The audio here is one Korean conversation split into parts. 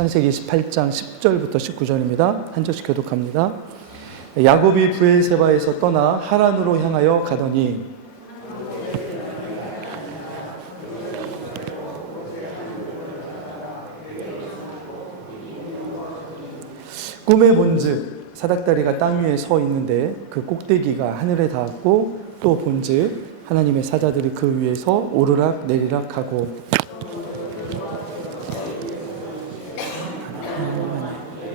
창세기 28장 10절부터 19절입니다. 한 절씩 교독합니다. 야곱이 브엘세바에서 떠나 하란으로 향하여 가더니 꿈에 본즉 사닥다리가 땅 위에 서 있는데 그 꼭대기가 하늘에 닿았고 또 본즉 하나님의 사자들이 그 위에서 오르락 내리락 하고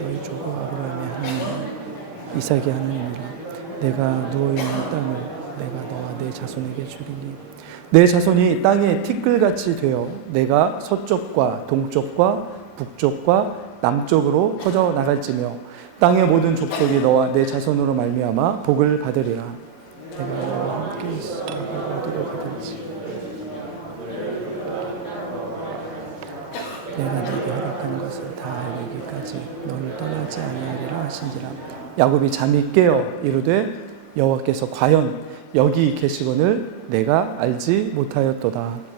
너희 조부 아브라함의 하나님 이삭의 하나님이라 내가 누워있는 땅을 내가 너와 내 자손에게 주리니 내 자손이 땅에 티끌같이 되어 내가 서쪽과 동쪽과 북쪽과 남쪽으로 퍼져 나갈지며 땅의 모든 족속이 너와 내 자손으로 말미암아 복을 받으리라. 내가 너와 함께 있어 어디로 가든지 내가 네게 허락한 것을 다 이루기까지 너를 떠나지 아니하리라 하신지라. 야곱이 잠이 깨어 이르되 여호와께서 과연 여기 계시거늘 내가 알지 못하였도다.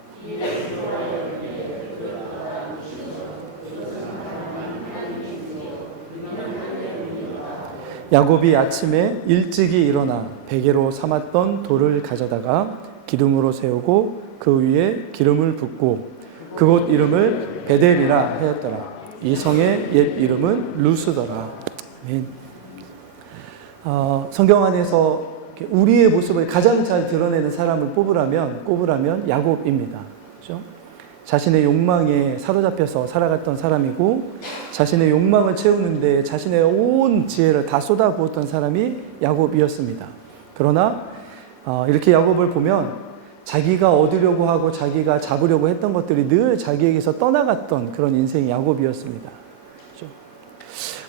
야곱이 아침에 일찍이 일어나 베개로 삼았던 돌을 가져다가 기둥으로 세우고 그 위에 기름을 붓고 그곳 이름을 베델이라 하였더라. 이 성의 옛 이름은 루스더라. 아멘. 성경 안에서 우리의 모습을 가장 잘 드러내는 사람을 꼽으라면 야곱입니다. 그렇죠? 자신의 욕망에 사로잡혀서 살아갔던 사람이고 자신의 욕망을 채우는데 자신의 온 지혜를 다 쏟아부었던 사람이 야곱이었습니다. 그러나 이렇게 야곱을 보면 자기가 얻으려고 하고 자기가 잡으려고 했던 것들이 늘 자기에게서 떠나갔던 그런 인생이 야곱이었습니다. 그렇죠?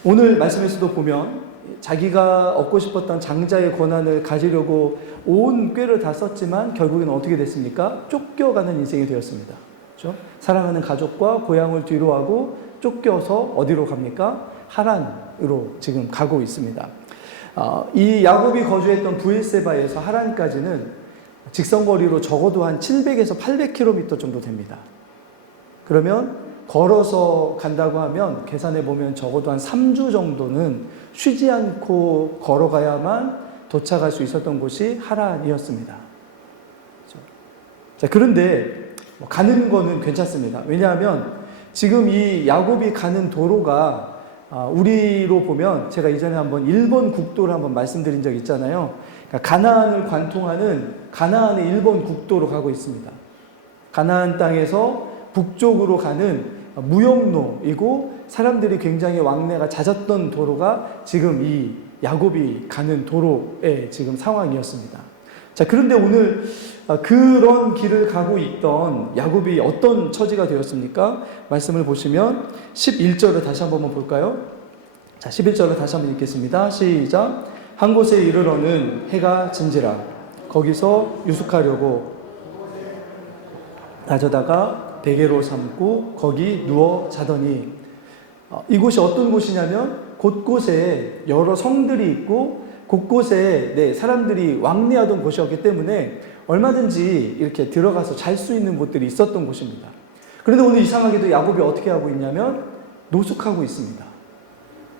오늘 말씀에서도 보면 자기가 얻고 싶었던 장자의 권한을 가지려고 온 꾀를 다 썼지만 결국에는 어떻게 됐습니까? 쫓겨가는 인생이 되었습니다. 그렇죠? 사랑하는 가족과 고향을 뒤로하고 쫓겨서 어디로 갑니까? 하란으로 지금 가고 있습니다. 이 야곱이 거주했던 브엘세바에서 하란까지는 직선거리로 적어도 한 700에서 800km 정도 됩니다. 그러면 걸어서 간다고 하면 계산해 보면 적어도 한 3주 정도는 쉬지 않고 걸어가야만 도착할 수 있었던 곳이 하란이었습니다. 그렇죠? 자, 그런데 가는 거는 괜찮습니다. 왜냐하면 지금 이 야곱이 가는 도로가 우리로 보면 제가 이전에 한번 일본 국도를 한번 말씀드린 적 있잖아요. 그러니까 가나안을 관통하는 가나안의 일본 국도로 가고 있습니다. 가나안 땅에서 북쪽으로 가는 무역로이고 사람들이 굉장히 왕래가 잦았던 도로가 지금 이 야곱이 가는 도로의 지금 상황이었습니다. 자, 그런데 오늘 그런 길을 가고 있던 야곱이 어떤 처지가 되었습니까? 말씀을 보시면 11절을 다시 한번 볼까요? 자, 11절을 다시 한번 읽겠습니다. 시작. 한 곳에 이르러는 해가 진지라 거기서 유숙하려고 가져다가 베개로 삼고 거기 누워 자더니 이곳이 어떤 곳이냐면 곳곳에 여러 성들이 있고 곳곳에 사람들이 왕래하던 곳이었기 때문에 얼마든지 이렇게 들어가서 잘 수 있는 곳들이 있었던 곳입니다. 그런데 오늘 이상하게도 야곱이 어떻게 하고 있냐면 노숙하고 있습니다.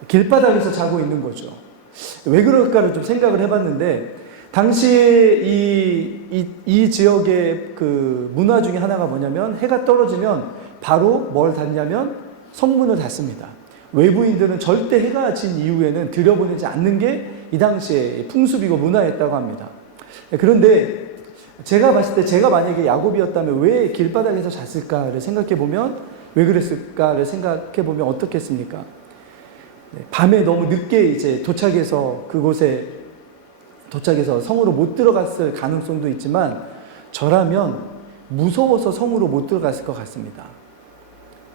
길바닥에서 자고 있는 거죠. 왜 그럴까를 좀 생각을 해봤는데 당시에 이 지역의 그 문화 중에 하나가 뭐냐면 해가 떨어지면 바로 뭘 닫냐면 성문을 닫습니다. 외부인들은 절대 해가 진 이후에는 들여보내지 않는 게 이 당시에 풍습이고 문화였다고 합니다. 그런데 제가 봤을 때 제가 만약에 야곱이었다면 왜 길바닥에서 잤을까를 생각해보면 왜 그랬을까를 생각해보면 어떻겠습니까? 밤에 너무 늦게 이제 그곳에 도착해서 성으로 못 들어갔을 가능성도 있지만 저라면 무서워서 성으로 못 들어갔을 것 같습니다.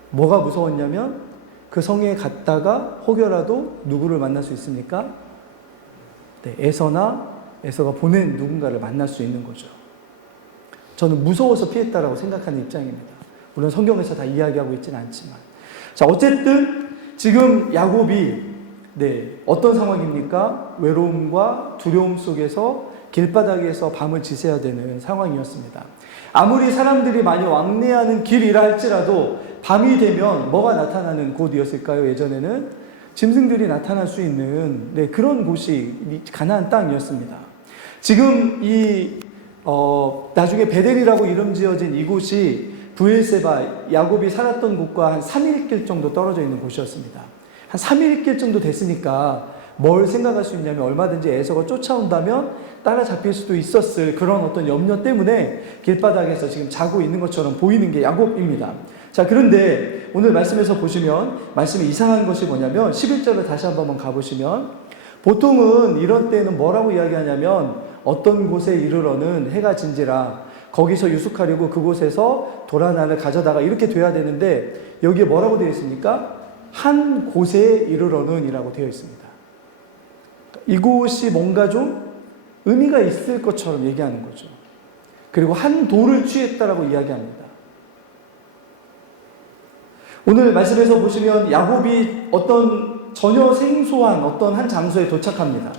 뭐가 무서웠냐면 그 성에 갔다가 혹여라도 누구를 만날 수 있습니까? 에서가 보낸 누군가를 만날 수 있는 거죠. 저는 무서워서 피했다라고 생각하는 입장입니다. 물론 성경에서 다 이야기하고 있지는 않지만. 자, 어쨌든 지금 야곱이 어떤 상황입니까? 외로움과 두려움 속에서 길바닥에서 밤을 지새야 되는 상황이었습니다. 아무리 사람들이 많이 왕래하는 길이라 할지라도 밤이 되면 뭐가 나타나는 곳이었을까요? 예전에는 짐승들이 나타날 수 있는 그런 곳이 가나안 땅이었습니다. 지금 나중에 베델이라고 이름 지어진 이곳이 브엘세바, 야곱이 살았던 곳과 한 3일 길 정도 떨어져 있는 곳이었습니다. 한 3일 길 정도 됐으니까 뭘 생각할 수 있냐면 얼마든지 에서가 쫓아온다면 따라잡힐 수도 있었을 그런 어떤 염려 때문에 길바닥에서 지금 자고 있는 것처럼 보이는 게 야곱입니다. 자, 그런데 오늘 말씀에서 보시면 말씀이 이상한 것이 뭐냐면 11절을 다시 한번 가보시면 보통은 이런 때는 뭐라고 이야기하냐면 어떤 곳에 이르러는 해가 진지라 거기서 유숙하려고 그곳에서 도라나를 가져다가 이렇게 돼야 되는데 여기에 뭐라고 되어 있습니까? 한 곳에 이르러는 이라고 되어 있습니다. 이곳이 뭔가 좀 의미가 있을 것처럼 얘기하는 거죠. 그리고 한 돌을 취했다라고 이야기합니다. 오늘 말씀에서 보시면 야곱이 어떤 전혀 생소한 어떤 한 장소에 도착합니다.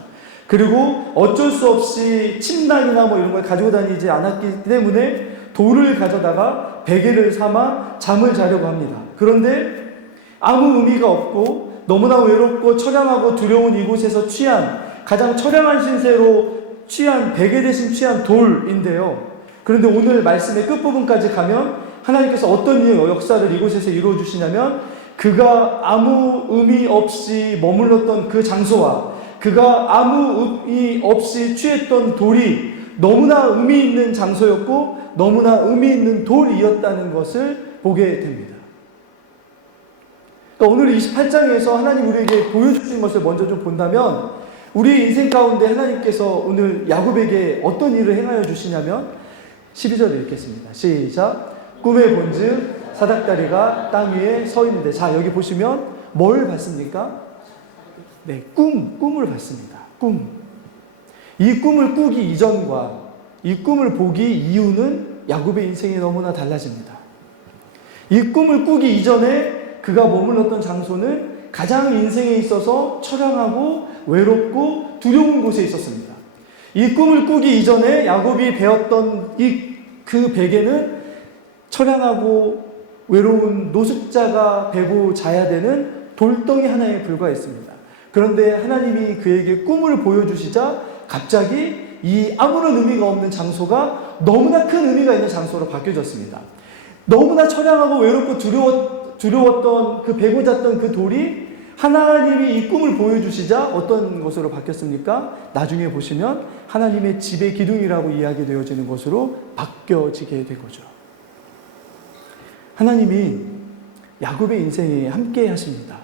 그리고 어쩔 수 없이 침낭이나 뭐 이런 걸 가지고 다니지 않았기 때문에 돌을 가져다가 베개를 삼아 잠을 자려고 합니다. 그런데 아무 의미가 없고 너무나 외롭고 처량하고 두려운 이곳에서 취한 가장 처량한 신세로 취한 베개 대신 취한 돌인데요. 그런데 오늘 말씀의 끝부분까지 가면 하나님께서 어떤 역사를 이곳에서 이루어 주시냐면 그가 아무 의미 없이 머물렀던 그 장소와 그가 아무 의미 없이 취했던 돌이 너무나 의미 있는 장소였고 너무나 의미 있는 돌이었다는 것을 보게 됩니다. 그러니까 오늘 28장에서 하나님 우리에게 보여주신 것을 먼저 좀 본다면 우리 인생 가운데 하나님께서 오늘 야곱에게 어떤 일을 행하여 주시냐면 12절을 읽겠습니다. 시작. 꿈에 본즉 사닥다리가 땅 위에 서 있는데 자 여기 보시면 뭘 봤습니까? 네, 꿈을 봤습니다. 꿈. 이 꿈을 꾸기 이전과 이 꿈을 보기 이후는 야곱의 인생이 너무나 달라집니다. 이 꿈을 꾸기 이전에 그가 머물렀던 장소는 가장 인생에 있어서 처량하고 외롭고 두려운 곳에 있었습니다. 이 꿈을 꾸기 이전에 야곱이 배웠던 그 베개는 처량하고 외로운 노숙자가 베고 자야 되는 돌덩이 하나에 불과했습니다. 그런데 하나님이 그에게 꿈을 보여주시자 갑자기 이 아무런 의미가 없는 장소가 너무나 큰 의미가 있는 장소로 바뀌어졌습니다. 너무나 처량하고 외롭고 두려웠던 그 베고 잤던 그 돌이 하나님이 이 꿈을 보여주시자 어떤 것으로 바뀌었습니까? 나중에 보시면 하나님의 집의 기둥이라고 이야기되어지는 것으로 바뀌어지게 된 거죠. 하나님이 야곱의 인생에 함께 하십니다.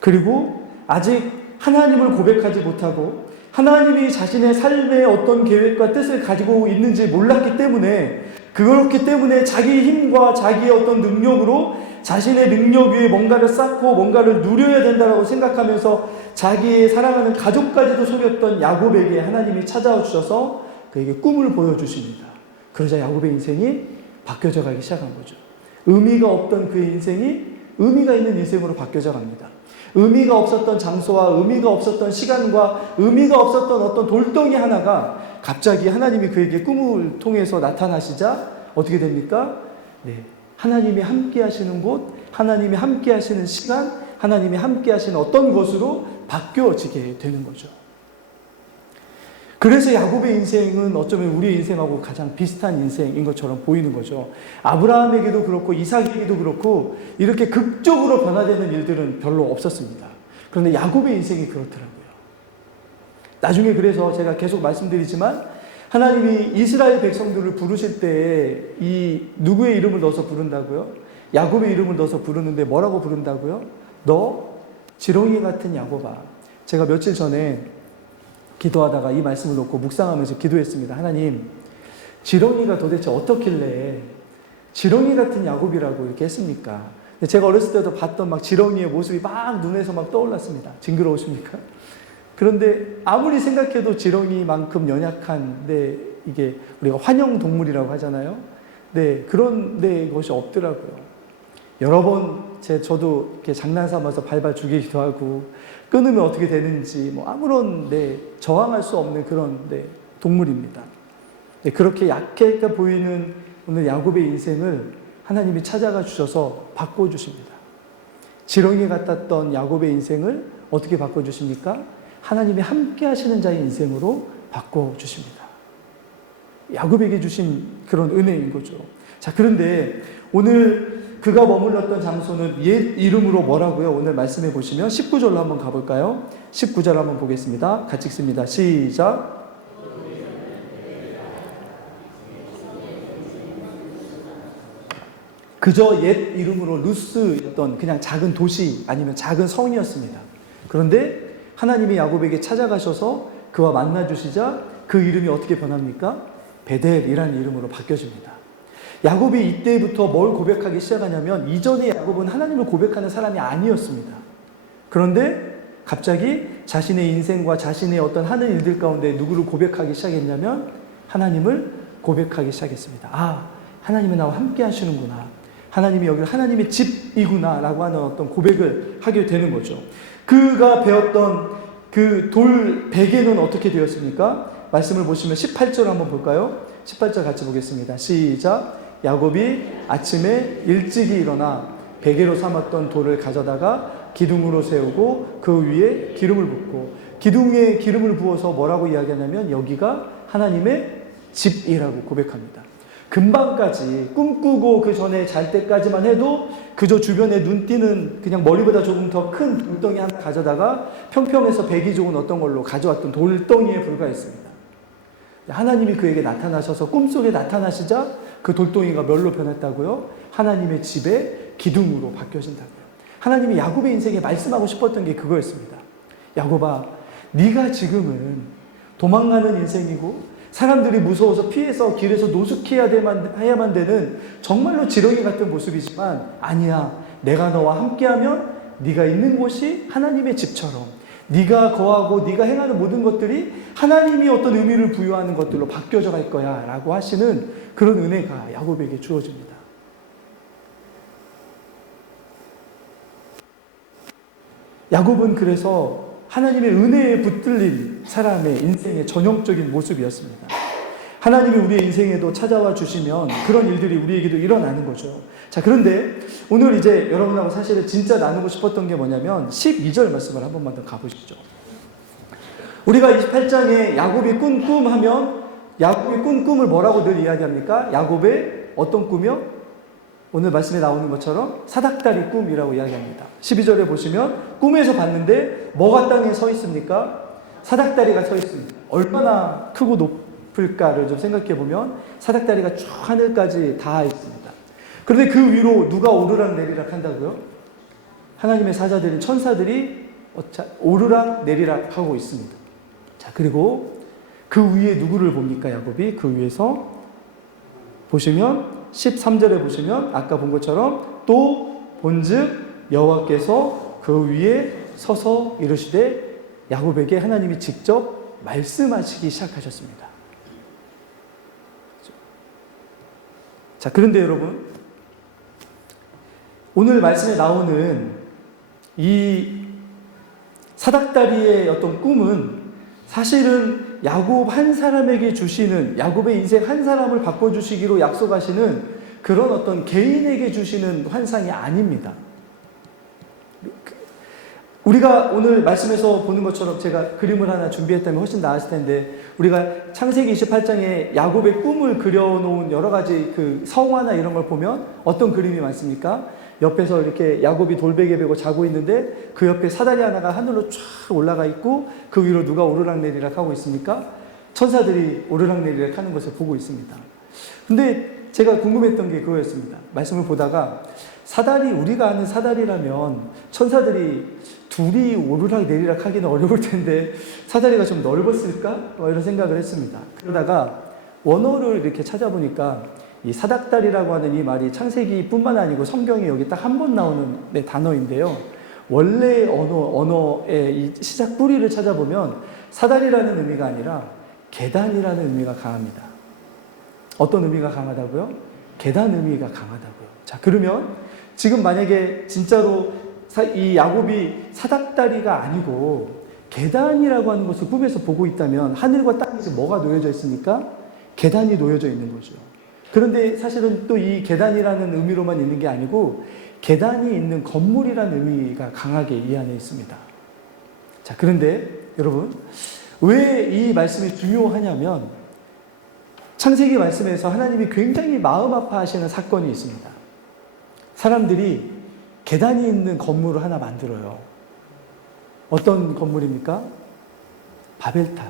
그리고 아직 하나님을 고백하지 못하고 하나님이 자신의 삶의 어떤 계획과 뜻을 가지고 있는지 몰랐기 때문에 그렇기 때문에 자기 힘과 자기의 어떤 능력으로 자신의 능력 위에 뭔가를 쌓고 뭔가를 누려야 된다고 생각하면서 자기의 사랑하는 가족까지도 속였던 야곱에게 하나님이 찾아와 주셔서 그에게 꿈을 보여주십니다. 그러자 야곱의 인생이 바뀌어져 가기 시작한 거죠. 의미가 없던 그의 인생이 의미가 있는 인생으로 바뀌어져 갑니다. 의미가 없었던 장소와 의미가 없었던 시간과 의미가 없었던 어떤 돌덩이 하나가 갑자기 하나님이 그에게 꿈을 통해서 나타나시자 어떻게 됩니까? 네, 하나님이 함께 하시는 곳, 하나님이 함께 하시는 시간, 하나님이 함께 하시는 어떤 것으로 바뀌어지게 되는 거죠. 그래서 야곱의 인생은 어쩌면 우리의 인생하고 가장 비슷한 인생인 것처럼 보이는 거죠. 아브라함에게도 그렇고 이삭에게도 그렇고 이렇게 극적으로 변화되는 일들은 별로 없었습니다. 그런데 야곱의 인생이 그렇더라고요. 나중에 그래서 제가 계속 말씀드리지만 하나님이 이스라엘 백성들을 부르실 때 이 누구의 이름을 넣어서 부른다고요? 야곱의 이름을 넣어서 부르는데 뭐라고 부른다고요? 너 지렁이 같은 야곱아. 제가 며칠 전에 기도하다가 이 말씀을 놓고 묵상하면서 기도했습니다. 하나님, 지렁이가 도대체 어떻길래 지렁이 같은 야곱이라고 이렇게 했습니까? 제가 어렸을 때도 봤던 막 지렁이의 모습이 막 눈에서 막 떠올랐습니다. 징그러우십니까? 그런데 아무리 생각해도 지렁이만큼 연약한, 이게 우리가 환영 동물이라고 하잖아요. 그런 것이 없더라고요. 여러 번 저도 이렇게 장난 삼아서 밟아 죽이기도 하고 끊으면 어떻게 되는지 아무런 저항할 수 없는 그런 동물입니다. 그렇게 약해 보이는 오늘 야곱의 인생을 하나님이 찾아가 주셔서 바꿔주십니다. 지렁이 같았던 야곱의 인생을 어떻게 바꿔주십니까? 하나님이 함께 하시는 자의 인생으로 바꿔주십니다. 야곱에게 주신 그런 은혜인 거죠. 자, 그런데 오늘 그가 머물렀던 장소는 옛 이름으로 뭐라고요? 오늘 말씀해 보시면 19절로 한번 가볼까요? 19절 한번 보겠습니다. 같이 읽습니다. 시작. 그저 옛 이름으로 루스였던 그냥 작은 도시 아니면 작은 성이었습니다. 그런데 하나님이 야곱에게 찾아가셔서 그와 만나주시자 그 이름이 어떻게 변합니까? 베델이라는 이름으로 바뀌어집니다. 야곱이 이때부터 뭘 고백하기 시작하냐면 이전에 야곱은 하나님을 고백하는 사람이 아니었습니다. 그런데 갑자기 자신의 인생과 자신의 어떤 하는 일들 가운데 누구를 고백하기 시작했냐면 하나님을 고백하기 시작했습니다. 아, 하나님은 나와 함께 하시는구나. 하나님이 여기를 하나님의 집이구나 라고 하는 어떤 고백을 하게 되는 거죠. 그가 배웠던 그 돌 베개는 어떻게 되었습니까? 말씀을 보시면 18절 한번 볼까요? 18절 같이 보겠습니다. 시작. 야곱이 아침에 일찍이 일어나 베개로 삼았던 돌을 가져다가 기둥으로 세우고 그 위에 기름을 붓고 기둥에 기름을 부어서 뭐라고 이야기하냐면 여기가 하나님의 집이라고 고백합니다. 금방까지 꿈꾸고 그 전에 잘 때까지만 해도 그저 주변에 눈 띄는 그냥 머리보다 조금 더 큰 돌덩이 하나 가져다가 평평해서 배기 좋은 어떤 걸로 가져왔던 돌덩이에 불과했습니다. 하나님이 그에게 나타나셔서 꿈속에 나타나시자 그 돌덩이가 뭘로 변했다고요? 하나님의 집의 기둥으로 바뀌어진다고요. 하나님이 야곱의 인생에 말씀하고 싶었던 게 그거였습니다. 야곱아, 네가 지금은 도망가는 인생이고 사람들이 무서워서 피해서 길에서 노숙해야만 되는 정말로 지렁이 같은 모습이지만 아니야. 내가 너와 함께하면 네가 있는 곳이 하나님의 집처럼 네가 거하고 네가 행하는 모든 것들이 하나님이 어떤 의미를 부여하는 것들로 바뀌어져 갈 거야 라고 하시는 그런 은혜가 야곱에게 주어집니다. 야곱은 그래서 하나님의 은혜에 붙들린 사람의 인생의 전형적인 모습이었습니다. 하나님이 우리의 인생에도 찾아와 주시면 그런 일들이 우리에게도 일어나는 거죠. 자, 그런데 오늘 이제 여러분하고 사실은 진짜 나누고 싶었던 게 뭐냐면 12절 말씀을 한 번만 더 가보시죠. 우리가 28장에 야곱이 꾼 꿈 하면 야곱이 꾼 꿈을 뭐라고 늘 이야기합니까? 야곱의 어떤 꿈이요? 오늘 말씀에 나오는 것처럼 사닥다리 꿈이라고 이야기합니다. 12절에 보시면 꿈에서 봤는데 뭐가 땅에 서 있습니까? 사닥다리가 서 있습니다. 얼마나 크고 높을까를 좀 생각해 보면 사닥다리가 쭉 하늘까지 닿아 있습니다. 그런데 그 위로 누가 오르락 내리락 한다고요? 하나님의 사자들인 천사들이 오르락 내리락 하고 있습니다. 자, 그리고 그 위에 누구를 봅니까? 야곱이 그 위에서 보시면 13절에 보시면 아까 본 것처럼 또 본즉 여호와께서 그 위에 서서 이르시되 야곱에게 하나님이 직접 말씀하시기 시작하셨습니다. 자, 그런데 여러분 오늘 말씀에 나오는 이 사닥다리의 어떤 꿈은 사실은 야곱 한 사람에게 주시는 야곱의 인생 한 사람을 바꿔주시기로 약속하시는 그런 어떤 개인에게 주시는 환상이 아닙니다. 우리가 오늘 말씀에서 보는 것처럼 제가 그림을 하나 준비했다면 훨씬 나았을 텐데 우리가 창세기 28장에 야곱의 꿈을 그려놓은 여러 가지 그 성화나 이런 걸 보면 어떤 그림이 많습니까? 옆에서 이렇게 야곱이 돌베개 베고 자고 있는데 그 옆에 사다리 하나가 하늘로 쫙 올라가 있고 그 위로 누가 오르락내리락 하고 있습니까? 천사들이 오르락내리락 하는 것을 보고 있습니다. 근데 제가 궁금했던 게 그거였습니다. 말씀을 보다가 사다리, 우리가 아는 사다리라면 천사들이 둘이 오르락내리락 하기는 어려울 텐데 사다리가 좀 넓었을까? 이런 생각을 했습니다. 그러다가 원어를 이렇게 찾아보니까 이 사닥다리라고 하는 이 말이 창세기뿐만 아니고 성경에 여기 딱 한 번 나오는 단어인데요. 원래 언어의 이 시작 뿌리를 찾아보면 사다리라는 의미가 아니라 계단이라는 의미가 강합니다. 어떤 의미가 강하다고요? 계단 의미가 강하다고요. 자, 그러면 지금 만약에 진짜로 이 야곱이 사닥다리가 아니고 계단이라고 하는 것을 꿈에서 보고 있다면 하늘과 땅에 뭐가 놓여져 있습니까? 계단이 놓여져 있는 거죠. 그런데 사실은 또 이 계단이라는 의미로만 있는 게 아니고 계단이 있는 건물이라는 의미가 강하게 이 안에 있습니다. 자, 그런데 여러분, 왜 이 말씀이 중요하냐면 창세기 말씀에서 하나님이 굉장히 마음 아파하시는 사건이 있습니다. 사람들이 계단이 있는 건물을 하나 만들어요. 어떤 건물입니까? 바벨탑.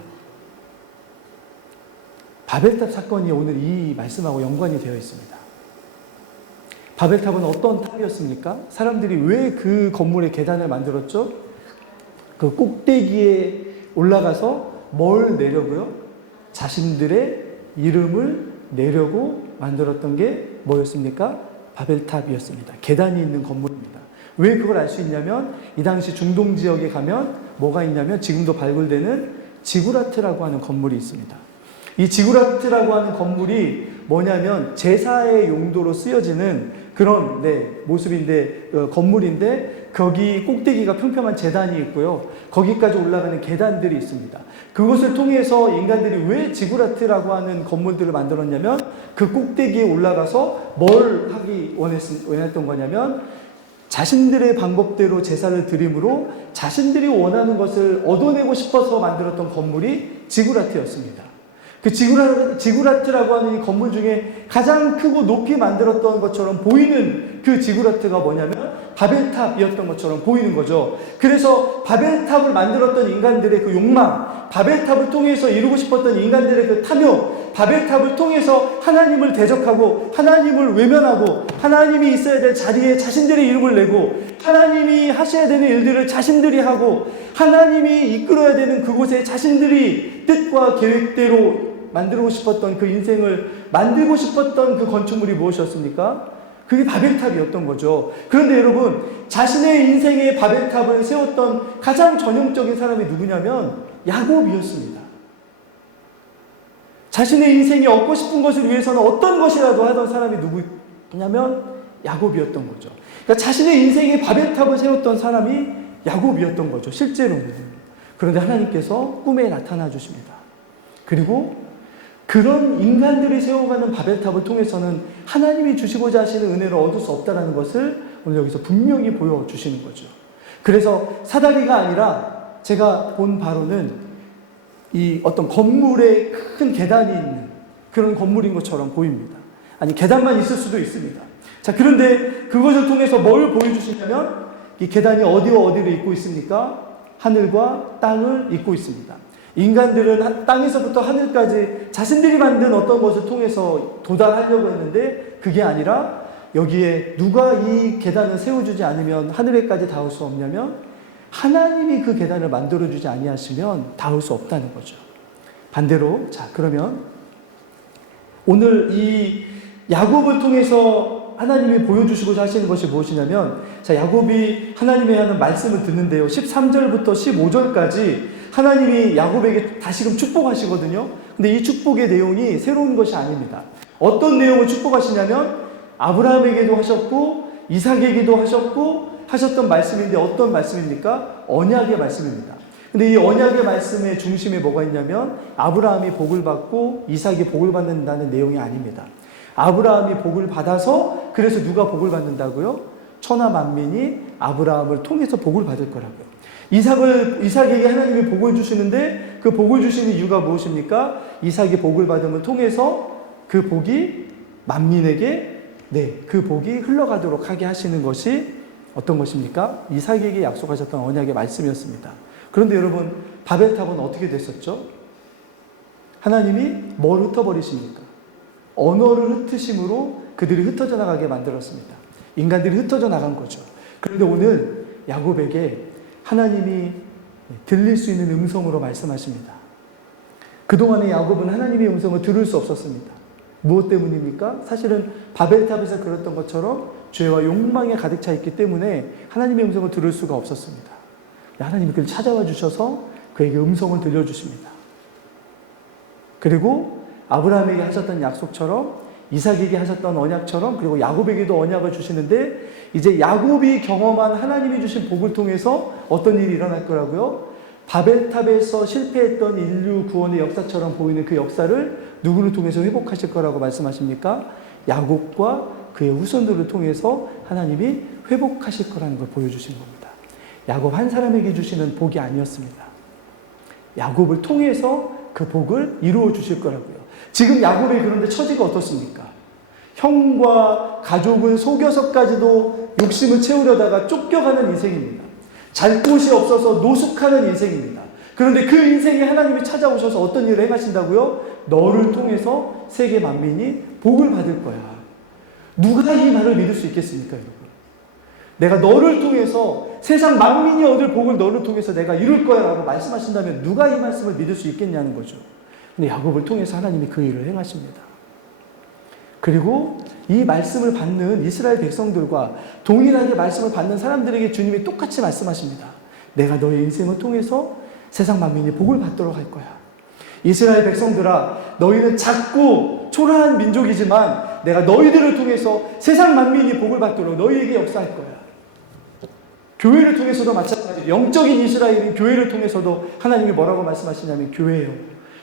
바벨탑 사건이 오늘 이 말씀하고 연관이 되어 있습니다. 바벨탑은 어떤 탑이었습니까? 사람들이 왜 그 건물에 계단을 만들었죠? 그 꼭대기에 올라가서 뭘 내려고요? 자신들의 이름을 내려고 만들었던 게 뭐였습니까? 바벨탑이었습니다. 계단이 있는 건물입니다. 왜 그걸 알 수 있냐면 이 당시 중동 지역에 가면 뭐가 있냐면 지금도 발굴되는 지구라트라고 하는 건물이 있습니다. 이 지구라트라고 하는 건물이 뭐냐면 제사의 용도로 쓰여지는 그런 모습인데 건물인데 거기 꼭대기가 평평한 제단이 있고요. 거기까지 올라가는 계단들이 있습니다. 그것을 통해서 인간들이 왜 지구라트라고 하는 건물들을 만들었냐면 그 꼭대기에 올라가서 뭘 하기 원했던 거냐면 자신들의 방법대로 제사를 드림으로 자신들이 원하는 것을 얻어내고 싶어서 만들었던 건물이 지구라트였습니다. 그 지구라트라고 하는 이 건물 중에 가장 크고 높이 만들었던 것처럼 보이는 그 지구라트가 뭐냐면 바벨탑이었던 것처럼 보이는 거죠. 그래서 바벨탑을 만들었던 인간들의 그 욕망, 바벨탑을 통해서 이루고 싶었던 인간들의 그 탐욕, 바벨탑을 통해서 하나님을 대적하고 하나님을 외면하고 하나님이 있어야 될 자리에 자신들의 이름을 내고 하나님이 하셔야 되는 일들을 자신들이 하고 하나님이 이끌어야 되는 그곳에 자신들이 뜻과 계획대로 만들고 싶었던 그 인생을 만들고 싶었던 그 건축물이 무엇이었습니까? 그게 바벨탑이었던 거죠. 그런데 여러분, 자신의 인생의 바벨탑을 세웠던 가장 전형적인 사람이 누구냐면 야곱이었습니다. 자신의 인생이 얻고 싶은 것을 위해서는 어떤 것이라도 하던 사람이 누구냐면 야곱이었던 거죠. 그러니까 자신의 인생의 바벨탑을 세웠던 사람이 야곱이었던 거죠. 실제로는. 그런데 하나님께서 꿈에 나타나 주십니다. 그리고 그런 인간들이 세워가는 바벨탑을 통해서는 하나님이 주시고자 하시는 은혜를 얻을 수 없다는 것을 오늘 여기서 분명히 보여주시는 거죠. 그래서 사다리가 아니라 제가 본 바로는 이 어떤 건물에 큰 계단이 있는 그런 건물인 것처럼 보입니다. 아니, 계단만 있을 수도 있습니다. 자, 그런데 그것을 통해서 뭘 보여주시냐면 이 계단이 어디와 어디를 잇고 있습니까? 하늘과 땅을 잇고 있습니다. 인간들은 땅에서부터 하늘까지 자신들이 만든 어떤 것을 통해서 도달하려고 했는데 그게 아니라 여기에 누가 이 계단을 세워주지 않으면 하늘에까지 닿을 수 없냐면 하나님이 그 계단을 만들어주지 아니하시면 닿을 수 없다는 거죠. 반대로 자, 그러면 오늘 이 야곱을 통해서 하나님이 보여주시고자 하시는 것이 무엇이냐면 자, 야곱이 하나님의 하는 말씀을 듣는데요. 13절부터 15절까지 하나님이 야곱에게 다시금 축복하시거든요. 근데 이 축복의 내용이 새로운 것이 아닙니다. 어떤 내용을 축복하시냐면 아브라함에게도 하셨고 이삭에게도 하셨던 말씀인데 어떤 말씀입니까? 언약의 말씀입니다. 근데 이 언약의 말씀의 중심에 뭐가 있냐면 아브라함이 복을 받고 이삭이 복을 받는다는 내용이 아닙니다. 아브라함이 복을 받아서 그래서 누가 복을 받는다고요? 천하 만민이 아브라함을 통해서 복을 받을 거라고요. 이삭에게 하나님이 복을 주시는데 그 복을 주시는 이유가 무엇입니까? 이삭이 복을 받음을 통해서 그 복이 만민에게 그 복이 흘러가도록 하게 하시는 것이 어떤 것입니까? 이삭에게 약속하셨던 언약의 말씀이었습니다. 그런데 여러분, 바벨탑은 어떻게 됐었죠? 하나님이 뭘 흩어버리십니까? 언어를 흩으심으로 그들이 흩어져 나가게 만들었습니다. 인간들이 흩어져 나간 거죠. 그런데 오늘 야곱에게 하나님이 들릴 수 있는 음성으로 말씀하십니다. 그동안의 야곱은 하나님의 음성을 들을 수 없었습니다. 무엇 때문입니까? 사실은 바벨탑에서 그랬던 것처럼 죄와 욕망에 가득 차 있기 때문에 하나님의 음성을 들을 수가 없었습니다. 하나님이 그를 찾아와 주셔서 그에게 음성을 들려주십니다. 그리고 아브라함에게 하셨던 약속처럼 이삭에게 하셨던 언약처럼 그리고 야곱에게도 언약을 주시는데 이제 야곱이 경험한 하나님이 주신 복을 통해서 어떤 일이 일어날 거라고요? 바벨탑에서 실패했던 인류 구원의 역사처럼 보이는 그 역사를 누구를 통해서 회복하실 거라고 말씀하십니까? 야곱과 그의 후손들을 통해서 하나님이 회복하실 거라는 걸 보여주신 겁니다. 야곱 한 사람에게 주시는 복이 아니었습니다. 야곱을 통해서 그 복을 이루어 주실 거라고요. 지금 야곱의 그런데 처지가 어떻습니까? 형과 가족은 속여서까지도 욕심을 채우려다가 쫓겨가는 인생입니다. 잘 곳이 없어서 노숙하는 인생입니다. 그런데 그 인생에 하나님이 찾아오셔서 어떤 일을 행하신다고요? 너를 통해서 세계 만민이 복을 받을 거야. 누가 이 말을 믿을 수 있겠습니까, 여러분? 내가 너를 통해서 세상 만민이 얻을 복을 너를 통해서 내가 이룰 거야 라고 말씀하신다면 누가 이 말씀을 믿을 수 있겠냐는 거죠. 근데 야곱을 통해서 하나님이 그 일을 행하십니다. 그리고 이 말씀을 받는 이스라엘 백성들과 동일하게 말씀을 받는 사람들에게 주님이 똑같이 말씀하십니다. 내가 너의 인생을 통해서 세상 만민이 복을 받도록 할 거야. 이스라엘 백성들아, 너희는 작고 초라한 민족이지만 내가 너희들을 통해서 세상 만민이 복을 받도록 너희에게 역사할 거야. 교회를 통해서도 마찬가지예요. 영적인 이스라엘인 교회를 통해서도 하나님이 뭐라고 말씀하시냐면, 교회요,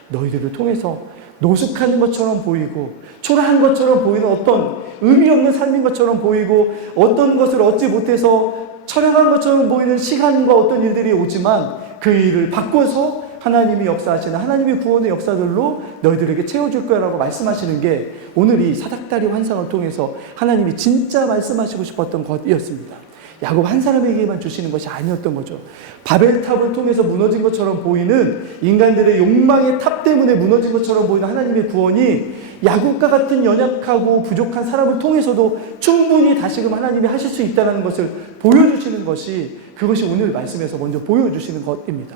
너희들을 통해서 노숙한 것처럼 보이고 초라한 것처럼 보이는 어떤 의미 없는 삶인 것처럼 보이고 어떤 것을 얻지 못해서 철학한 것처럼 보이는 시간과 어떤 일들이 오지만 그 일을 바꿔서 하나님이 역사하시는 하나님의 구원의 역사들로 너희들에게 채워줄 거라고 말씀하시는 게 오늘 이 사닥다리 환상을 통해서 하나님이 진짜 말씀하시고 싶었던 것이었습니다. 야곱 한 사람에게만 주시는 것이 아니었던 거죠. 바벨탑을 통해서 무너진 것처럼 보이는 인간들의 욕망의 탑 때문에 무너진 것처럼 보이는 하나님의 구원이 야곱과 같은 연약하고 부족한 사람을 통해서도 충분히 다시금 하나님이 하실 수 있다는 것을 보여주시는 것이, 그것이 오늘 말씀에서 먼저 보여주시는 것입니다.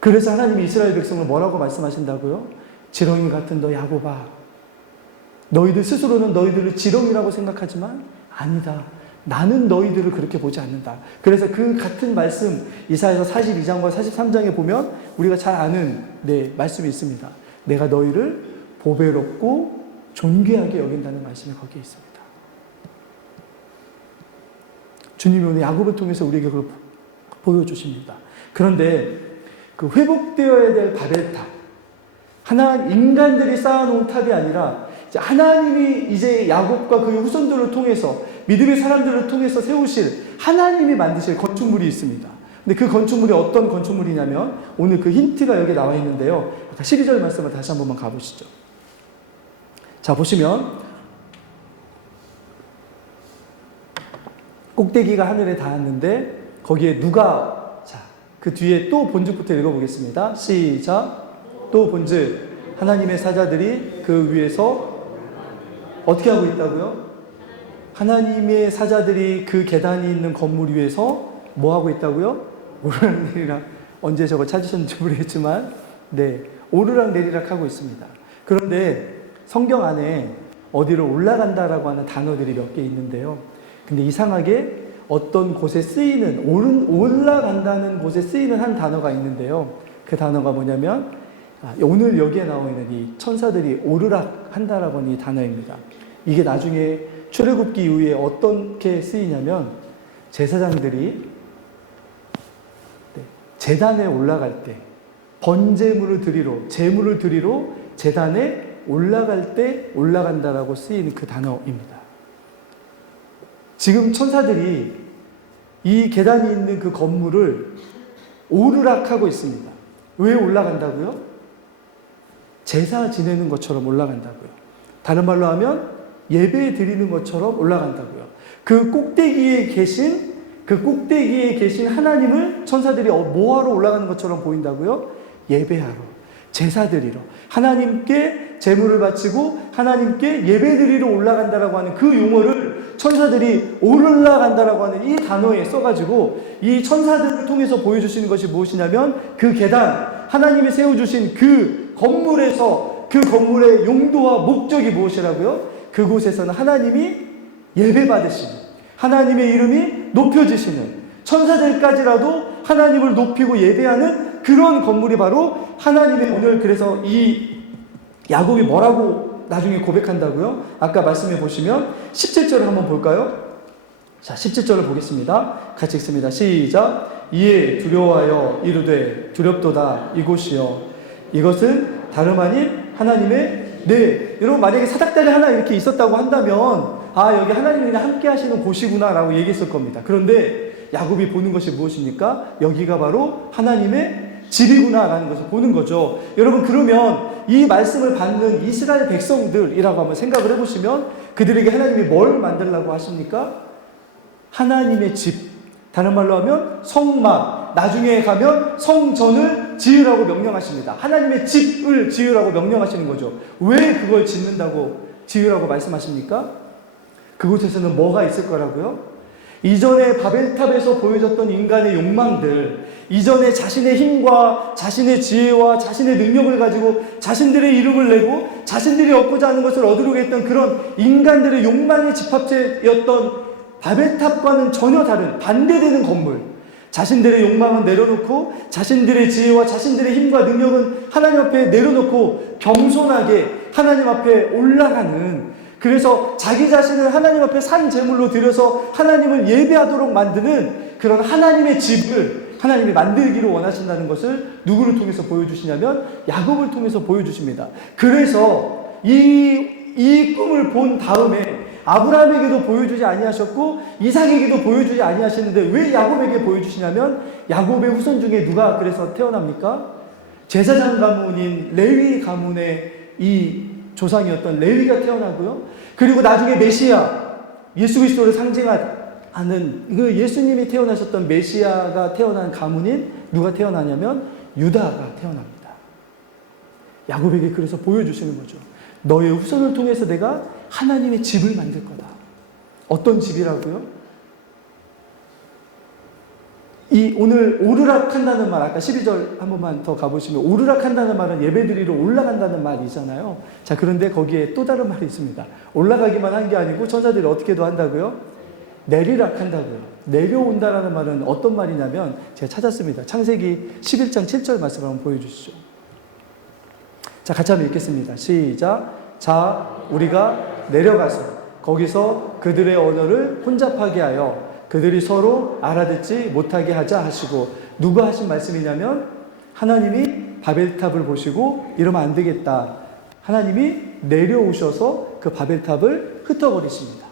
그래서 하나님이 이스라엘 백성을 뭐라고 말씀하신다고요? 지렁이 같은 너 야곱아, 너희들 스스로는 너희들을 지렁이라고 생각하지만 아니다. 나는 너희들을 그렇게 보지 않는다. 그래서 그 같은 말씀 이사야서 42장과 43장에 보면 우리가 잘 아는 말씀이 있습니다. 내가 너희를 보배롭고 존귀하게 여긴다는 말씀이 거기에 있습니다. 주님이 오늘 야곱을 통해서 우리에게 그걸 보여주십니다. 그런데 그 회복되어야 될 바벨탑, 인간들이 쌓아놓은 탑이 아니라 하나님이 이제 야곱과 그의 후손들을 통해서, 믿음의 사람들을 통해서 세우실, 하나님이 만드실 건축물이 있습니다. 근데 그 건축물이 어떤 건축물이냐면 오늘 그 힌트가 여기 나와 있는데요. 아까 12절 말씀을 다시 한 번만 가보시죠. 자, 보시면 꼭대기가 하늘에 닿았는데 거기에 누가, 자, 그 뒤에 또 본죽부터 읽어보겠습니다. 시작. 또 본즉 하나님의 사자들이 그 위에서 어떻게 하고 있다고요? 하나님의 사자들이 그 계단이 있는 건물 위에서 뭐 하고 있다고요? 오르락내리락. 언제 저걸 찾으셨는지 모르겠지만 오르락내리락 하고 있습니다. 그런데 성경 안에 어디로 올라간다라고 하는 단어들이 몇 개 있는데요. 근데 이상하게 어떤 곳에 쓰이는, 올라간다는 곳에 쓰이는 한 단어가 있는데요. 그 단어가 뭐냐면 오늘 여기에 나와 있는 이 천사들이 오르락 한다라고 하는 이 단어입니다. 이게 나중에 출애굽기 이후에 어떻게 쓰이냐면 제사장들이 제단에 올라갈 때, 번제물을 드리러, 제물을 드리러 제단에 올라갈 때 올라간다라고 쓰이는 그 단어입니다. 지금 천사들이 이 계단이 있는 그 건물을 오르락하고 있습니다. 왜 올라간다고요? 제사 지내는 것처럼 올라간다고요. 다른 말로 하면 예배 드리는 것처럼 올라간다고요. 그 꼭대기에 계신 하나님을 천사들이 뭐하러 올라가는 것처럼 보인다고요? 예배하러, 제사 드리러, 하나님께 제물을 바치고 하나님께 예배 드리러 올라간다라고 하는 그 용어를 천사들이 올라간다라고 하는 이 단어에 써가지고 이 천사들을 통해서 보여주시는 것이 무엇이냐면 그 계단, 하나님이 세워주신 그 건물에서 그 건물의 용도와 목적이 무엇이라고요? 그곳에서는 하나님이 예배받으시는, 하나님의 이름이 높여지시는, 천사들까지라도 하나님을 높이고 예배하는 그런 건물이 바로 하나님의, 오늘 그래서 이 야곱이 뭐라고 나중에 고백한다고요? 아까 말씀해 보시면 17절을 한번 볼까요? 자, 17절을 보겠습니다. 같이 읽습니다. 시작. 이에 두려워하여 이르되 두렵도다 이곳이여 이것은 다름 아닌 네. 여러분 만약에 사닥다리 하나 이렇게 있었다고 한다면 여기 하나님이 그냥 함께 하시는 곳이구나 라고 얘기했을 겁니다. 그런데 야곱이 보는 것이 무엇입니까? 여기가 바로 하나님의 집이구나 라는 것을 보는 거죠. 여러분 그러면 이 말씀을 받는 이스라엘 백성들이라고 한번 생각을 해보시면 그들에게 하나님이 뭘 만들라고 하십니까? 하나님의 집, 다른 말로 하면 성막, 나중에 가면 성전을 지으라고 명령하십니다. 하나님의 집을 지으라고 명령하시는 거죠. 왜 그걸 지으라고 말씀하십니까? 그곳에서는 뭐가 있을 거라고요? 이전에 바벨탑에서 보여줬던 인간의 욕망들, 이전에 자신의 힘과 자신의 지혜와 자신의 능력을 가지고 자신들의 이름을 내고 자신들이 얻고자 하는 것을 얻으려고 했던 그런 인간들의 욕망의 집합체였던 바벨탑과는 전혀 다른 반대되는 건물, 자신들의 욕망은 내려놓고 자신들의 지혜와 자신들의 힘과 능력은 하나님 앞에 내려놓고 겸손하게 하나님 앞에 올라가는, 그래서 자기 자신을 하나님 앞에 산 제물로 드려서 하나님을 예배하도록 만드는 그런 하나님의 집을 하나님이 만들기를 원하신다는 것을 누구를 통해서 보여주시냐면 야곱을 통해서 보여주십니다. 그래서 이 꿈을 본 다음에 아브라함에게도 보여주지 아니하셨고 이삭에게도 보여주지 아니하시는데 왜 야곱에게 보여주시냐면 야곱의 후손 중에 누가 그래서 태어납니까? 제사장 가문인 레위 가문의 이 조상이었던 레위가 태어나고요. 그리고 나중에 메시아, 예수 그리스도를 상징하는 그 예수님이 태어나셨던 메시아가 태어난 가문인 누가 태어나냐면 유다가 태어납니다. 야곱에게 그래서 보여주시는 거죠. 너의 후손을 통해서 내가 하나님의 집을 만들 거다. 어떤 집이라고요? 오늘 오르락한다는 말, 아까 12절 한 번만 더 가보시면 오르락한다는 말은 예배드리러 올라간다는 말이잖아요. 자, 그런데 거기에 또 다른 말이 있습니다. 올라가기만 한 게 아니고 천사들이 어떻게도 한다고요? 내리락한다고요. 내려온다라는 말은 어떤 말이냐면 제가 찾았습니다. 창세기 11장 7절 말씀을 한번 보여주시죠. 자, 같이 한번 읽겠습니다. 시작. 자, 우리가 내려가서 거기서 그들의 언어를 혼잡하게 하여 그들이 서로 알아듣지 못하게 하자 하시고, 누가 하신 말씀이냐면 하나님이 바벨탑을 보시고 이러면 안 되겠다. 하나님이 내려오셔서 그 바벨탑을 흩어버리십니다.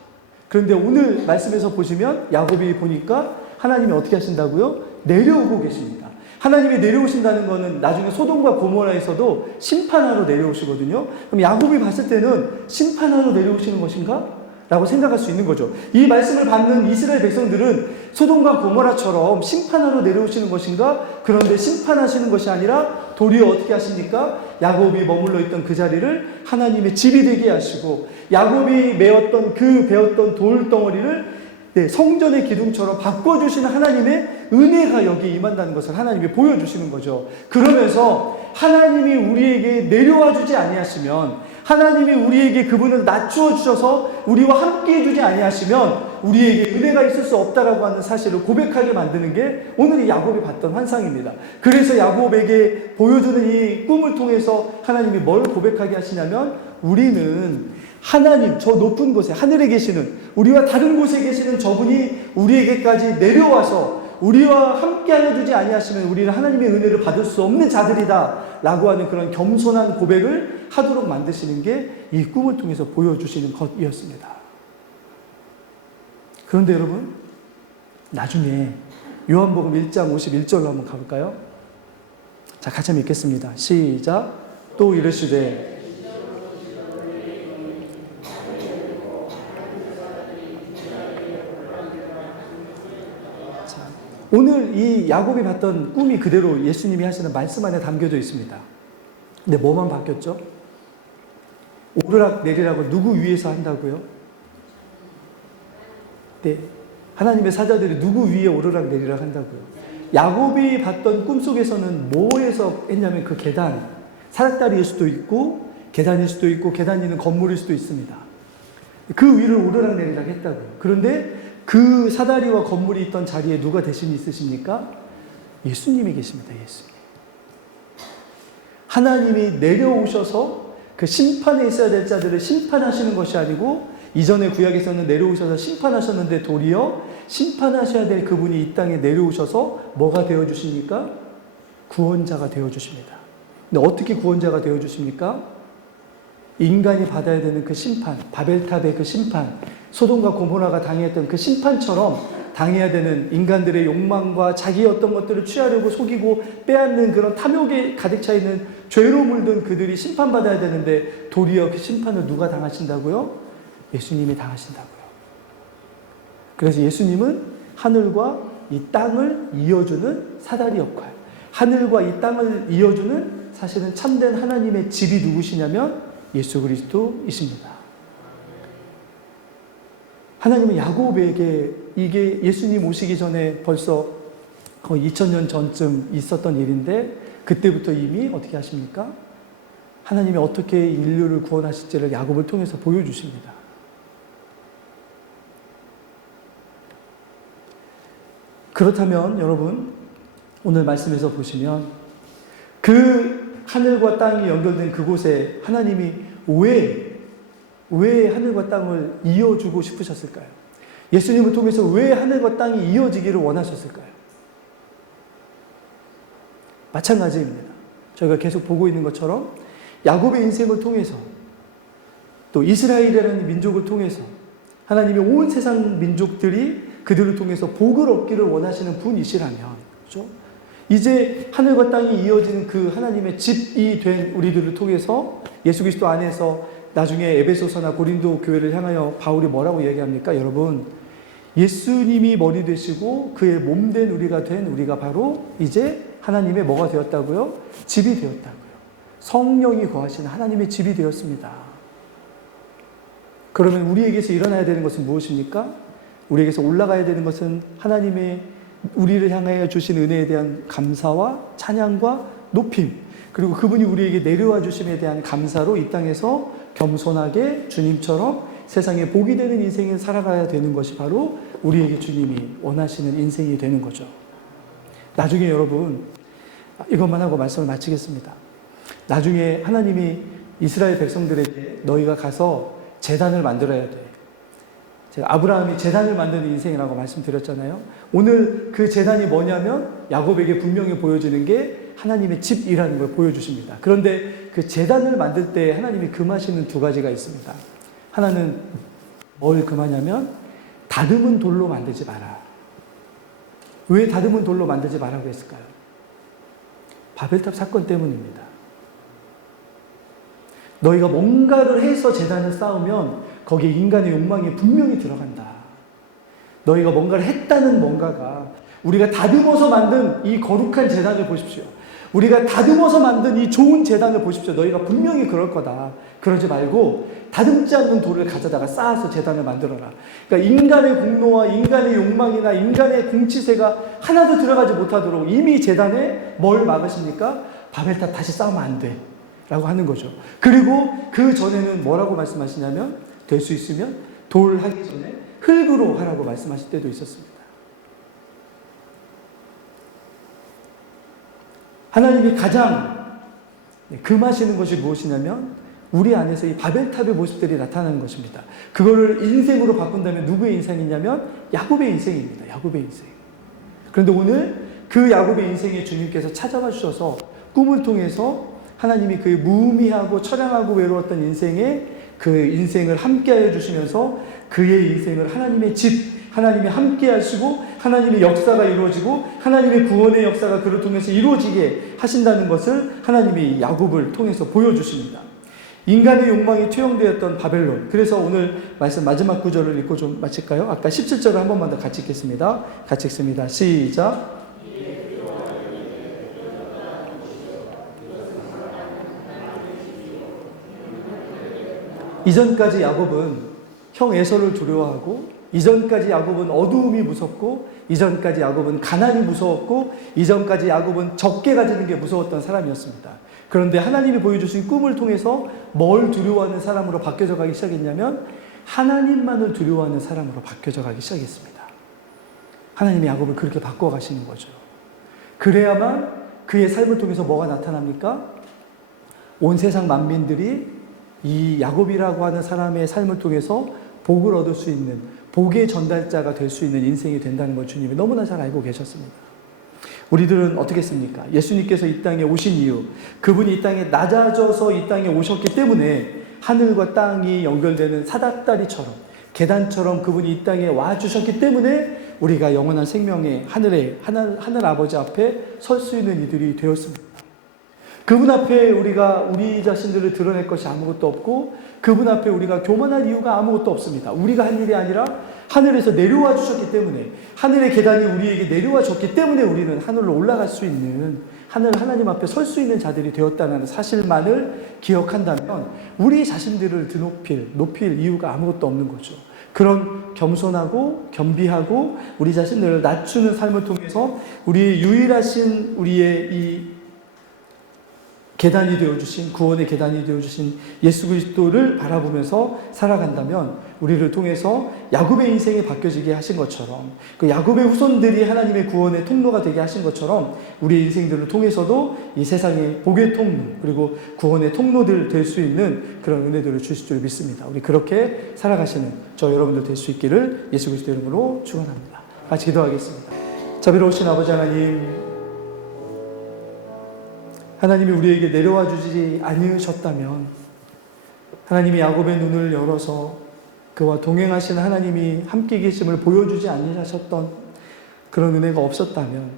그런데 오늘 말씀에서 보시면 야곱이 보니까 하나님이 어떻게 하신다고요? 내려오고 계십니다. 하나님이 내려오신다는 것은 나중에 소돔과 고모라에서도 심판하러 내려오시거든요. 그럼 야곱이 봤을 때는 심판하러 내려오시는 것인가? 라고 생각할 수 있는 거죠. 이 말씀을 받는 이스라엘 백성들은 소돔과 고모라처럼 심판하러 내려오시는 것인가? 그런데 심판하시는 것이 아니라 도리어 어떻게 하십니까? 야곱이 머물러 있던 그 자리를 하나님의 집이 되게 하시고, 야곱이 배웠던 돌덩어리를 성전의 기둥처럼 바꿔주시는 하나님의 은혜가 여기에 임한다는 것을 하나님이 보여주시는 거죠. 그러면서 하나님이 우리에게 내려와 주지 아니하시면, 하나님이 우리에게 그분을 낮추어 주셔서 우리와 함께 해주지 아니하시면 우리에게 은혜가 있을 수 없다라고 하는 사실을 고백하게 만드는 게 오늘 이 야곱이 봤던 환상입니다. 그래서 야곱에게 보여주는 이 꿈을 통해서 하나님이 뭘 고백하게 하시냐면, 우리는 하나님, 저 높은 곳에 하늘에 계시는, 우리와 다른 곳에 계시는 저분이 우리에게까지 내려와서 우리와 함께 하여주지 아니하시면 우리는 하나님의 은혜를 받을 수 없는 자들이다 라고 하는 그런 겸손한 고백을 하도록 만드시는 게 이 꿈을 통해서 보여주시는 것이었습니다. 그런데 여러분, 나중에 요한복음 1장 51절로 한번 가볼까요? 자, 같이 한번 읽겠습니다. 시작. 또 이르시되 오늘 이 야곱이 봤던 꿈이 그대로 예수님이 하시는 말씀 안에 담겨져 있습니다. 근데 뭐만 바뀌었죠? 오르락 내리락을 누구 위에서 한다고요? 네, 하나님의 사자들이 누구 위에 오르락 내리락 한다고요? 야곱이 봤던 꿈 속에서는 뭐에서 했냐면 그 계단, 사닥다리일 수도 있고 계단일 수도 있고 계단이 있는 건물일 수도 있습니다. 그 위를 오르락 내리락 했다고요. 그런데 그 사다리와 건물이 있던 자리에 누가 대신 있으십니까? 예수님이 계십니다. 예수님. 하나님이 내려오셔서 그 심판에 있어야 될 자들을 심판하시는 것이 아니고, 이전에 구약에서는 내려오셔서 심판하셨는데 도리어 심판하셔야 될 그분이 이 땅에 내려오셔서 뭐가 되어주십니까? 구원자가 되어주십니다. 근데 어떻게 구원자가 되어주십니까? 인간이 받아야 되는 그 심판, 바벨탑의 그 심판, 소돔과 고모라가 당했던 그 심판처럼 당해야 되는 인간들의 욕망과 자기의 어떤 것들을 취하려고 속이고 빼앗는 그런 탐욕에 가득 차 있는 죄로 물든 그들이 심판받아야 되는데 도리어 그 심판을 누가 당하신다고요? 예수님이 당하신다고요. 그래서 예수님은 하늘과 이 땅을 이어주는 사다리 역할, 하늘과 이 땅을 이어주는 사실은 참된 하나님의 집이 누구시냐면 예수 그리스도이십니다. 하나님은 야곱에게 이게 예수님 오시기 전에 벌써 거의 2000년 전쯤 있었던 일인데 그때부터 이미 어떻게 하십니까? 하나님이 어떻게 인류를 구원하실지를 야곱을 통해서 보여주십니다. 그렇다면 여러분 오늘 말씀에서 보시면 그 하늘과 땅이 연결된 그곳에 하나님이 왜 하늘과 땅을 이어주고 싶으셨을까요? 예수님을 통해서 왜 하늘과 땅이 이어지기를 원하셨을까요? 마찬가지입니다. 저희가 계속 보고 있는 것처럼 야곱의 인생을 통해서 또 이스라엘이라는 민족을 통해서 하나님이 온 세상 민족들이 그들을 통해서 복을 얻기를 원하시는 분이시라면, 그렇죠? 이제 하늘과 땅이 이어지는 그 하나님의 집이 된 우리들을 통해서 예수 그리스도 안에서 나중에 에베소서나 고린도 교회를 향하여 바울이 뭐라고 얘기합니까? 여러분, 예수님이 머리 되시고 그의 몸 된 우리가 된 우리가 바로 이제 하나님의 뭐가 되었다고요? 집이 되었다고요. 성령이 거하시는 하나님의 집이 되었습니다. 그러면 우리에게서 일어나야 되는 것은 무엇입니까? 우리에게서 올라가야 되는 것은 하나님의 우리를 향하여 주신 은혜에 대한 감사와 찬양과 높임, 그리고 그분이 우리에게 내려와 주심에 대한 감사로 이 땅에서 겸손하게 주님처럼 세상에 복이 되는 인생을 살아가야 되는 것이 바로 우리에게 주님이 원하시는 인생이 되는 거죠. 나중에 여러분, 이것만 하고 말씀을 마치겠습니다. 나중에 하나님이 이스라엘 백성들에게 너희가 가서 제단을 만들어야 돼. 제가 아브라함이 제단을 만드는 인생이라고 말씀드렸잖아요. 오늘 그 제단이 뭐냐면 야곱에게 분명히 보여지는 게 하나님의 집이라는 걸 보여주십니다. 그런데 그 제단을 만들 때 하나님이 금하시는 두 가지가 있습니다. 하나는 뭘 금하냐면 다듬은 돌로 만들지 마라. 왜 다듬은 돌로 만들지 말라고 했을까요? 바벨탑 사건 때문입니다. 너희가 뭔가를 해서 제단을 쌓으면 거기에 인간의 욕망이 분명히 들어간다. 너희가 뭔가를 했다는 뭔가가 우리가 다듬어서 만든 이 거룩한 제단을 보십시오. 우리가 다듬어서 만든 이 좋은 제단을 보십시오. 너희가 분명히 그럴 거다. 그러지 말고 다듬지 않는 돌을 가져다가 쌓아서 제단을 만들어라. 그러니까 인간의 공로와 인간의 욕망이나 인간의 공치세가 하나도 들어가지 못하도록 이미 제단에 뭘 막으십니까? 바벨탑 다시 쌓으면 안 돼. 라고 하는 거죠. 그리고 그 전에는 뭐라고 말씀하시냐면 될 수 있으면 돌 하기 전에 흙으로 하라고 말씀하실 때도 있었습니다. 하나님이 가장 금하시는 것이 무엇이냐면 우리 안에서 이 바벨탑의 모습들이 나타나는 것입니다. 그거를 인생으로 바꾼다면 누구의 인생이냐면 야곱의 인생입니다. 야곱의 인생. 그런데 오늘 그 야곱의 인생에 주님께서 찾아와 주셔서 꿈을 통해서 하나님이 그의 무의미하고 처량하고 외로웠던 인생에 그 인생을 함께하여 주시면서 그의 인생을 하나님의 집, 하나님이 함께 하시고 하나님의 역사가 이루어지고 하나님의 구원의 역사가 그를 통해서 이루어지게 하신다는 것을 하나님이 야곱을 통해서 보여주십니다. 인간의 욕망이 투영되었던 바벨론. 그래서 오늘 말씀 마지막 구절을 읽고 좀 마칠까요? 아까 17절을 한 번만 더 같이 읽겠습니다. 같이 읽습니다. 시작. 이전까지 야곱은 형 에서를 두려워하고, 이전까지 야곱은 어두움이 무섭고, 이전까지 야곱은 가난이 무서웠고, 이전까지 야곱은 적게 가지는 게 무서웠던 사람이었습니다. 그런데 하나님이 보여주신 꿈을 통해서 뭘 두려워하는 사람으로 바뀌어져 가기 시작했냐면 하나님만을 두려워하는 사람으로 바뀌어져 가기 시작했습니다. 하나님이 야곱을 그렇게 바꿔가시는 거죠. 그래야만 그의 삶을 통해서 뭐가 나타납니까? 온 세상 만민들이 이 야곱이라고 하는 사람의 삶을 통해서 복을 얻을 수 있는, 복의 전달자가 될 수 있는 인생이 된다는 걸 주님이 너무나 잘 알고 계셨습니다. 우리들은 어떻겠습니까? 예수님께서 이 땅에 오신 이유, 그분이 이 땅에 낮아져서 이 땅에 오셨기 때문에 하늘과 땅이 연결되는 사닥다리처럼 계단처럼 그분이 이 땅에 와주셨기 때문에 우리가 영원한 생명의 하늘 아버지 앞에 설 수 있는 이들이 되었습니다. 그분 앞에 우리가 우리 자신들을 드러낼 것이 아무것도 없고 그분 앞에 우리가 교만할 이유가 아무것도 없습니다. 우리가 한 일이 아니라 하늘에서 내려와 주셨기 때문에, 하늘의 계단이 우리에게 내려와 줬기 때문에 우리는 하늘로 올라갈 수 있는, 하나님 앞에 설 수 있는 자들이 되었다는 사실만을 기억한다면 우리 자신들을 높일 이유가 아무것도 없는 거죠. 그런 겸손하고 겸비하고 우리 자신들을 낮추는 삶을 통해서 우리의 유일하신 우리의 이 계단이 되어주신, 구원의 계단이 되어주신 예수 그리스도를 바라보면서 살아간다면 우리를 통해서 야곱의 인생이 바뀌어지게 하신 것처럼, 그 야곱의 후손들이 하나님의 구원의 통로가 되게 하신 것처럼 우리 인생들을 통해서도 이 세상의 복의 통로 그리고 구원의 통로들 될 수 있는 그런 은혜들을 주실 줄 믿습니다. 우리 그렇게 살아가시는 저 여러분들 될 수 있기를 예수 그리스도 이름으로 축원합니다. 같이 기도하겠습니다. 자비로우신 아버지 하나님이 우리에게 내려와 주지 않으셨다면, 하나님이 야곱의 눈을 열어서 그와 동행하신 하나님이 함께 계심을 보여주지 않으셨던 그런 은혜가 없었다면,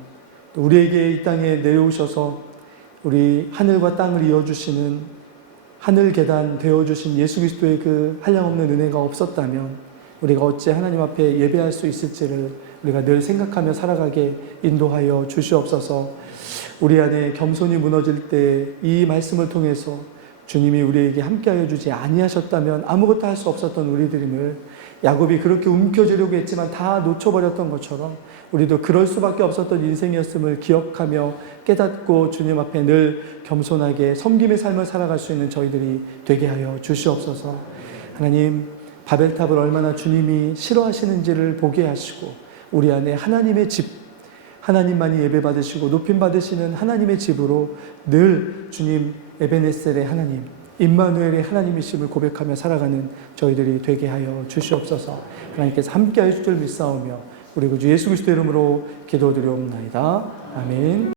또 우리에게 이 땅에 내려오셔서 우리 하늘과 땅을 이어주시는 하늘 계단 되어주신 예수 그리스도의 그 한량없는 은혜가 없었다면 우리가 어찌 하나님 앞에 예배할 수 있을지를 우리가 늘 생각하며 살아가게 인도하여 주시옵소서. 우리 안에 겸손이 무너질 때 이 말씀을 통해서 주님이 우리에게 함께하여 주지 아니하셨다면 아무것도 할 수 없었던 우리들임을, 야곱이 그렇게 움켜쥐려고 했지만 다 놓쳐버렸던 것처럼 우리도 그럴 수밖에 없었던 인생이었음을 기억하며 깨닫고 주님 앞에 늘 겸손하게 섬김의 삶을 살아갈 수 있는 저희들이 되게 하여 주시옵소서. 하나님, 바벨탑을 얼마나 주님이 싫어하시는지를 보게 하시고 우리 안에 하나님의 집, 하나님만이 예배받으시고 높임받으시는 하나님의 집으로 늘 주님 에베네셀의 하나님, 임마누엘의 하나님이심을 고백하며 살아가는 저희들이 되게 하여 주시옵소서. 하나님께서 함께하여 주실 줄 믿사오며 우리 구주 예수 그리스도 이름으로 기도드리옵나이다. 아멘.